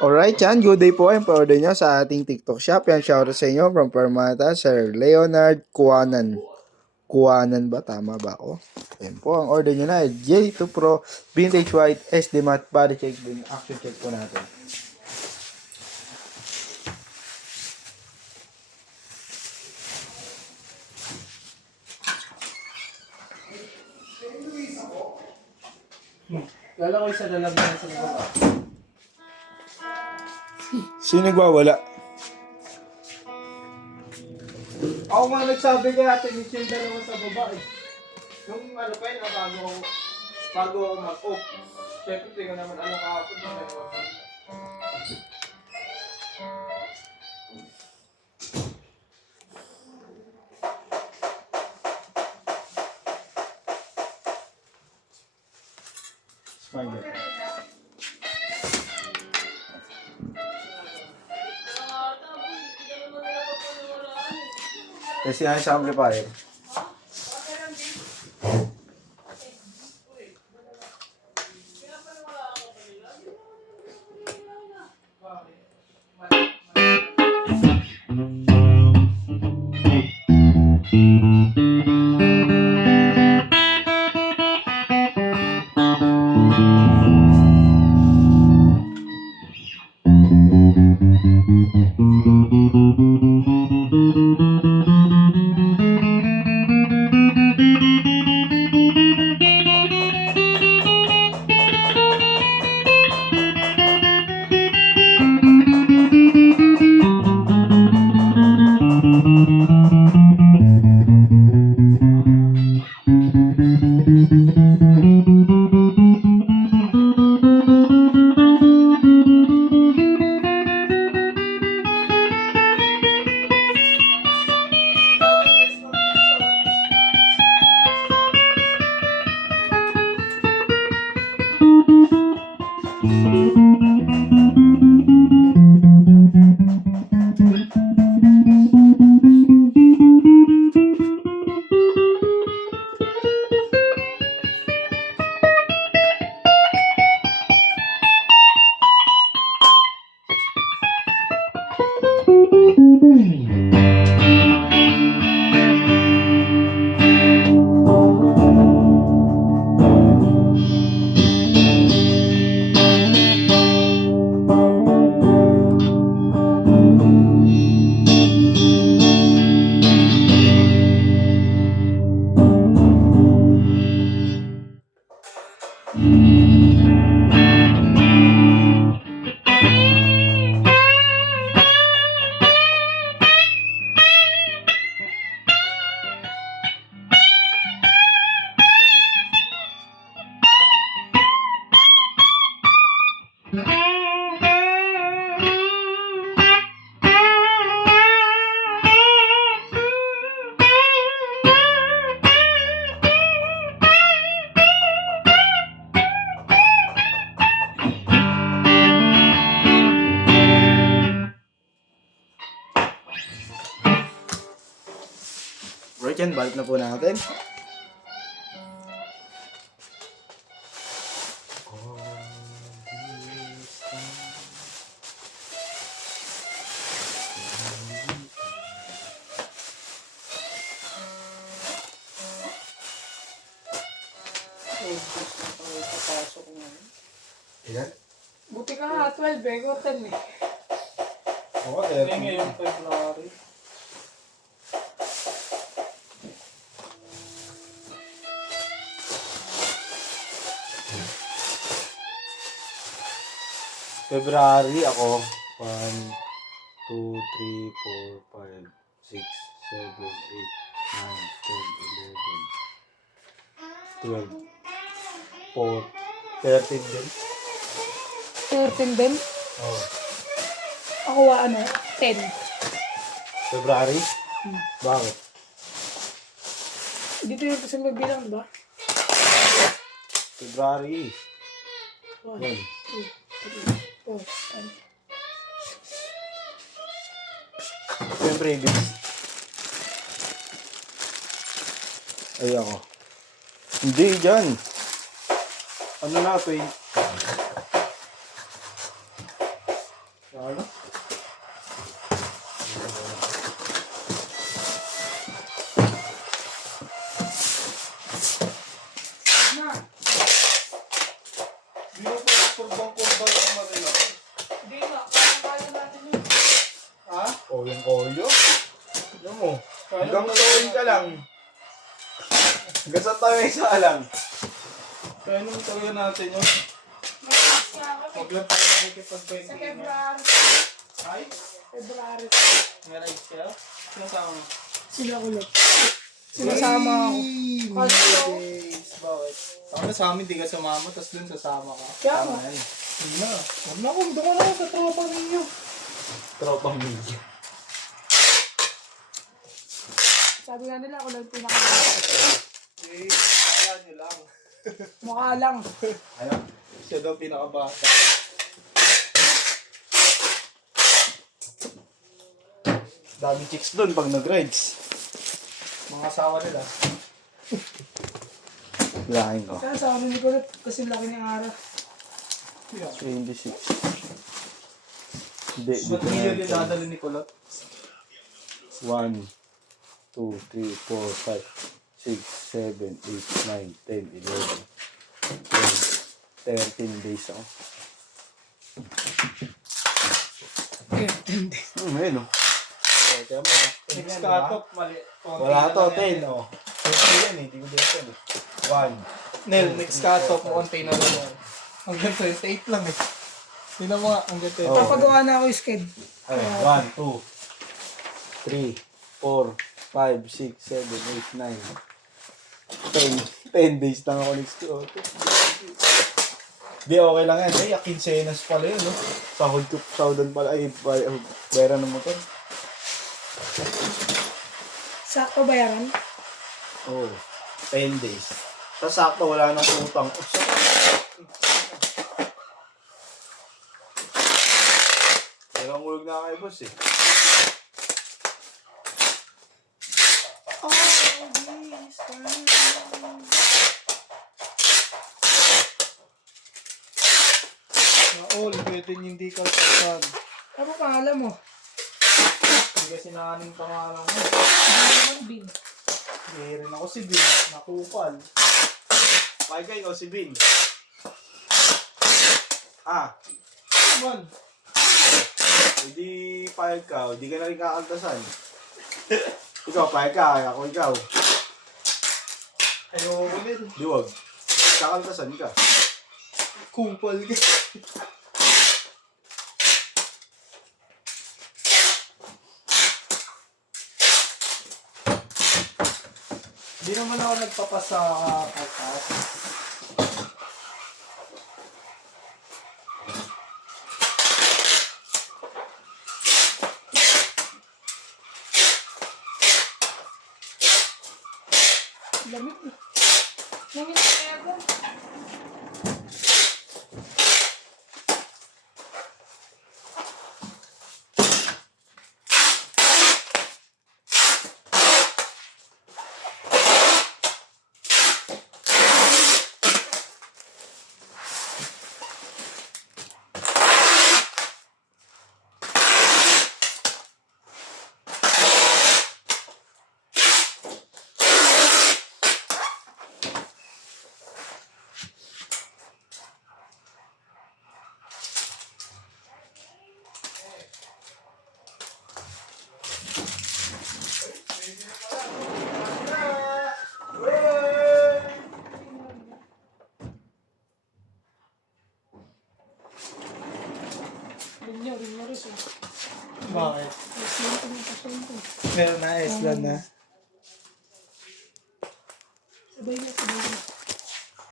Alright, yan. Good day po. Yung pa-order nyo sa ating TikTok shop. Yan, shoutout sa inyo from Permata, Sir Leonard Kuanan. Kuanan ba? Tama ba ako? Yan po, ang order nyo na ay J2 Pro Vintage White SD Matte Body Check din. Action check po natin. Kala ko isa na lang na sa baba. Sino nagwawala? Ako nga nagsabi kay Ate Michelle dalawa sa baba eh. Yung ano pa yun, bago ako mag-off. Siyempre, hindi ko naman alam kahapon yung dalawa. Smile. Kasi yan sa amplifier. Right yan, balik na po natin. Ilan? Buti ka nga, 12 eh, o 10 eh. Oo, Hindi ngayong February. February ako 1, 2, 3, 4, 5, 6, 7, 8, 9, 10, 11, 12, 4, 13 din. 13 din? Oh. Ako ano, 10. February? Bakit? Dito yung kasi magbilang, diba? February. 1, Yan. 2, 3, 4, 5. Siyempre, ibig. Ay ako. Hindi, dyan. Ano na, Ano? Na. Hindi mo pa kurbang-kurbang ang marilaki. Hindi na. Kaya natin yun. Ha? Koyong-koyo. Ano mo? Kaya Hanggang mo tuwing ka lang. Hanggang sa tayo isa lang. Kaya nung tayo natin yun. Nag-release nga kami. Huwag lang tayo Sa nakikipag-bending. February. Ay? February. May rice kayo? Sino sa mga? Sila ulit. Sinasama ako. Kasi ako. Bakit? Ako na sa amin, di ka sumama, tapos dun sasama ka. Kaya nga. Tama yan. Hindi na. Huwag na akong doon ako sa tropa ninyo. Tropang media. Sabi nga nila ako lang yung pinakabata. Eh, kaya nyo lang. Mukha lang. Ano? Siya daw pinakabata. Dami chicks dun pag nag-rides. Mga asawa nila. Laking ko. Kaya sa akin ni Kulot kasi laki ng araw. 26. Hindi, Ba't dito hindi na. din dadali ni Kulot? 1, 2, 3, 4, 5, 6, 7, 8, 9, 10, 11, 12, 13 days ako. Ayun o. Kaya mo, next cut-off, mali. Konti Wala na to, lang yan. 10 o. 20 yan eh, di ko dito eh. 1. Nel, next cut-off mo, konti na lang yan. Hanggang 28 lang eh. Hindi na mga hanggang 28. Oh. Papagawa na ako yung sked. 1, 2, 3, 4, 5, 6, 7, 8, 9, 10 days lang ako next to. Di, okay lang yan. Ay, quincenas pala yun, no? Sahudan pala. Ay, bayaran ng motor. Sakto bayaran? Oo. 10 days. Tapos sakto, wala nang utang. Walang ulog na kay boss eh. Na all, pwede hindi ka tasan. Ano pangalan mo? Hindi kasi nakaning pangalan mo. Hindi naman Bin. Hindi rin ako si Bin, nakupal. Pakay ikaw si Bin. Ah, Man, hindi payag ka. Hindi ka na rin kakaltasan. Ikaw, payag ka. Ako ikaw. ayoko din. Di wag. Kakaltasan ka. Kupal ka. Hindi naman ako nagpapasa kaltas. Lamig eh. Nangin ang aircon. Rin mo rin eh. Bakit? Pasyente ng pasyente. Meron na, Eslan na. Sabay na, sabay na.